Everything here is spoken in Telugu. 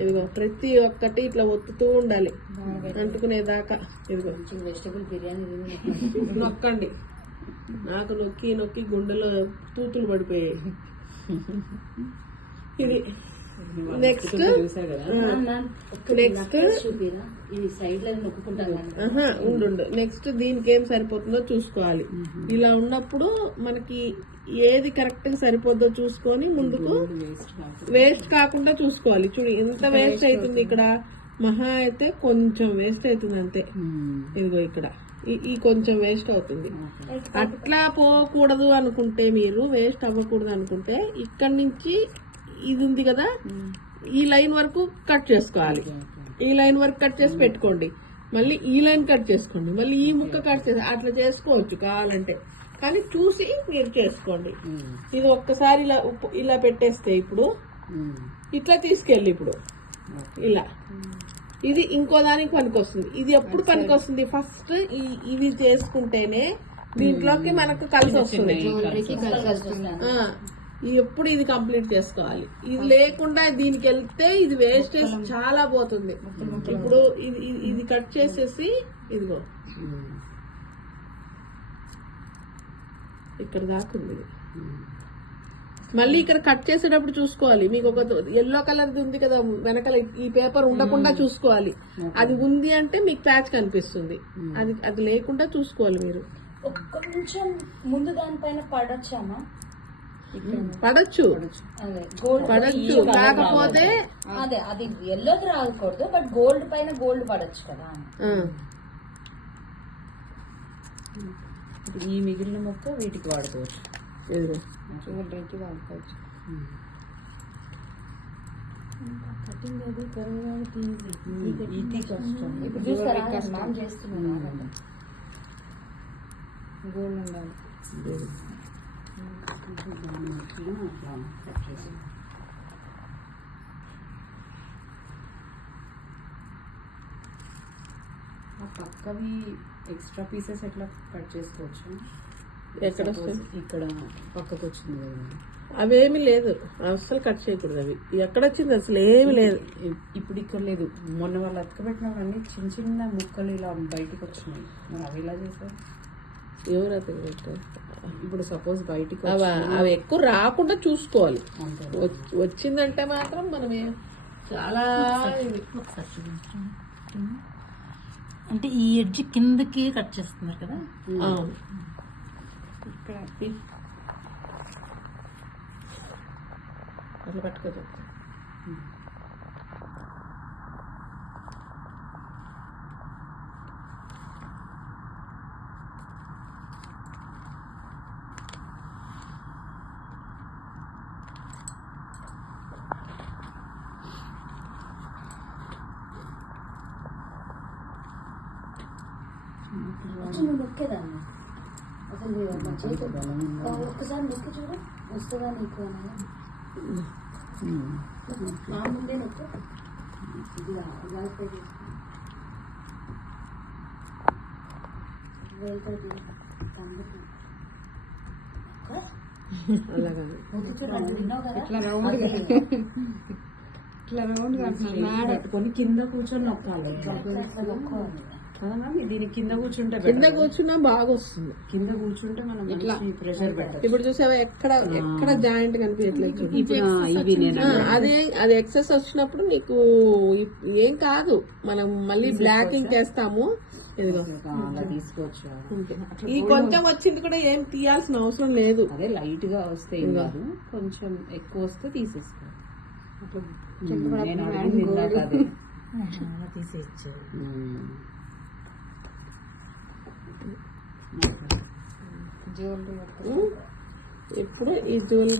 ఇదిగో ప్రతి ఒక్కటి ఇట్లా ఒత్తుతూ ఉండాలి అంటుకునేదాకా. ఇదిగో వెజిటబుల్ బిర్యానీ నొక్కండి. నాకు నొక్కి నొక్కి గుండెలో తూతులు పడిపోయాయి. ఇది నెక్స్ట్ ఉండు. నెక్స్ట్ దీనికి ఏం సరిపోతుందో చూసుకోవాలి. ఇలా ఉన్నప్పుడు మనకి ఏది కరెక్ట్ గా సరిపోద్దో చూసుకొని ముందుకు వేస్ట్ కాకుండా చూసుకోవాలి. చూడు ఎంత వేస్ట్ అవుతుంది ఇక్కడ, మహా అయితే కొంచెం వేస్ట్ అవుతుంది అంతే. ఇదిగో ఇక్కడ ఈ కొంచెం వేస్ట్ అవుతుంది. అట్లా పోకూడదు అనుకుంటే, మీరు వేస్ట్ అవ్వకూడదు అనుకుంటే ఇక్కడ నుంచి ఇది ఉంది కదా, ఈ లైన్ వరకు కట్ చేసుకోవాలి. ఈ లైన్ వరకు కట్ చేసి పెట్టుకోండి. మళ్ళీ ఈ లైన్ కట్ చేసుకోండి. మళ్ళీ ఈ ముక్క కట్ చేసి అట్లా చేసుకోవచ్చు కావాలంటే, కానీ చూసి మీరు చేసుకోండి. ఇది ఒక్కసారి ఇలా పెట్టేస్తే ఇప్పుడు ఇట్లా తీసుకెళ్ళి ఇప్పుడు ఇలా ఇది ఇంకో దానికి పనికొస్తుంది. ఇది ఎప్పుడు పనికొస్తుంది? ఫస్ట్ ఇవి చేసుకుంటేనే దీంట్లోకి మనకు కలిసి వస్తుంది. ఎప్పుడు ఇది కంప్లీట్ చేసుకోవాలి. ఇది లేకుండా దీనికి వెళ్తే ఇది వేస్టేజ్ చాలా పోతుంది. ఇప్పుడు ఇది కట్ చేసేసి ఇదిగో ఇక్కడ దాకుంది. మళ్ళీ ఇక్కడ కట్ చేసేటప్పుడు చూసుకోవాలి. మీకు ఒక ఎల్లో కలర్ ఉంది కదా వెనకాల, ఈ పేపర్ ఉండకుండా చూసుకోవాలి. అది ఉంది అంటే మీకు ప్యాచ్ కనిపిస్తుంది. అది లేకుండా చూసుకోవాలి మీరు. కొంచెం ముందు దానిపైన పడొచ్చామా? పడచ్చు, కాకపోతే అదే అది ఎల్లోకి రాకూడదు, బట్ గోల్డ్ పైన గోల్డ్ పడచ్చు కదా. ఈ మిగిలిన మొక్క వీటికి వాడుకోవచ్చు, జ్యువెలరీకి వాడుకోవచ్చు. కటింగ్ అది త్వరగా ఇది కష్టం. ఇప్పుడు చూస్తారా మ్యామ్ చేస్తున్నాను. గోల్డ్ ఉండాలి. ఆ పక్కవి ఎక్స్ట్రా పీసెస్ ఎట్లా కట్ చేసుకోవచ్చు? ఎక్కడ ఇక్కడ పక్కకు వచ్చింది కదా, అవేమి లేదు అసలు కట్ చేయకూడదు. అవి ఎక్కడొచ్చింది అసలు ఏమి లేదు. ఇప్పుడు ఇక్కడ లేదు. మొన్న వాళ్ళు అతకబెట్టినవన్నీ చిన్న చిన్న ముక్కలు ఇలా బయటికి వచ్చినాయి. మరి అవి ఎలా చేశారు? ఎవరు అతకబెట్టారు? ఇప్పుడు సపోజ్ బయటికి అవి ఎక్కువ రాకుండా చూసుకోవాలి. వచ్చిందంటే మాత్రం మనం చాలా అంటే ఈ ఎడ్జ్ కిందకి కట్ చేస్తున్నారు కదా. ఇక్కడ అట్లా పట్టుకోదు. నొక్కేదాన్ని అసలు ఒక్కసారి నొక్కి చూడు, వస్తుందా నీకు నా ముందే నొక్కు. ఇట్లా రౌండ్ పట్టుకొని కింద కూర్చొని నొక్కాలి. దీని కింద కూర్చుంటే, కింద కూర్చున్నా బాగా వస్తుంది. కింద కూర్చుంటే మనం ఇట్లా ప్రెషర్ పెట్టాలి. ఇప్పుడు చూసావా ఎక్కడ జాయింట్ కనిపించట్లేదు. అది ఎక్సెస్ వచ్చినప్పుడు నీకు ఏం కాదు, మనం మళ్ళీ బ్లాకింగ్ చేస్తాము. ఇదిగో తీసుకోవచ్చు. ఈ కొంచెం వచ్చింది కూడా ఏం తీయాల్సిన అవసరం లేదు. అదే లైట్ గా వస్తే కాదు, కొంచెం ఎక్కువ వస్తే తీసేసుకో. తీసేయచ్చు. ఇప్పుడు ఈ జ్యువెలరీ